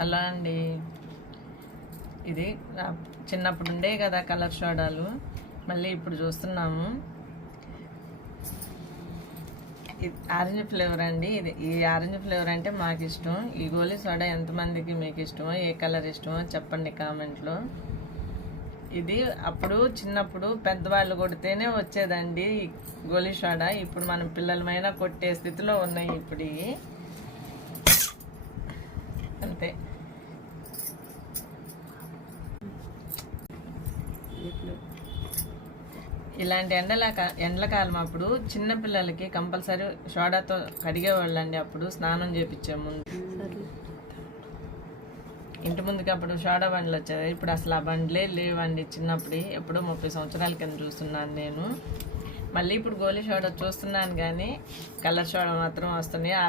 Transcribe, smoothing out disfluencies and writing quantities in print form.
Hello అండి, ఇది చిన్నప్పుడు ఉండే కదా కలర్ సోడాలు, మళ్ళీ ఇప్పుడు చూస్తున్నాము. ఆరెంజ్ ఫ్లేవర్ అండి. ఈ ఆరెంజ్ ఫ్లేవర్ అంటే మాకు ఇష్టం. ఈ గోలీ సోడా ఎంతమందికి మీకు ఇష్టమో, ఏ కలర్ ఇష్టమో చెప్పండి కామెంట్లో. ఇది అప్పుడు చిన్నప్పుడు పెద్దవాళ్ళు కొడితేనే వచ్చేదండి గోలీ సోడా. ఇప్పుడు మనం పిల్లలమైనా కొట్టే స్థితిలో ఉన్నాయి ఇప్పుడు ఇవి. అంతే. ఇలాంటి ఎండలకాలం అప్పుడు చిన్నపిల్లలకి కంపల్సరీ సోడాతో కడిగేవాళ్ళండి. అప్పుడు స్నానం చేపించే ముందు ఇంటి ముందుకి అప్పుడు సోడా బండ్లు వచ్చేది. ఇప్పుడు అసలు ఆ బండ్లే లేవండి. చిన్నప్పుడు ఎప్పుడో 30 సంవత్సరాల కింద చూస్తున్నాను నేను. మళ్ళీ ఇప్పుడు గోలీ సోడా చూస్తున్నాను కానీ కలర్ సోడా మాత్రం వస్తున్నాయి. ఆ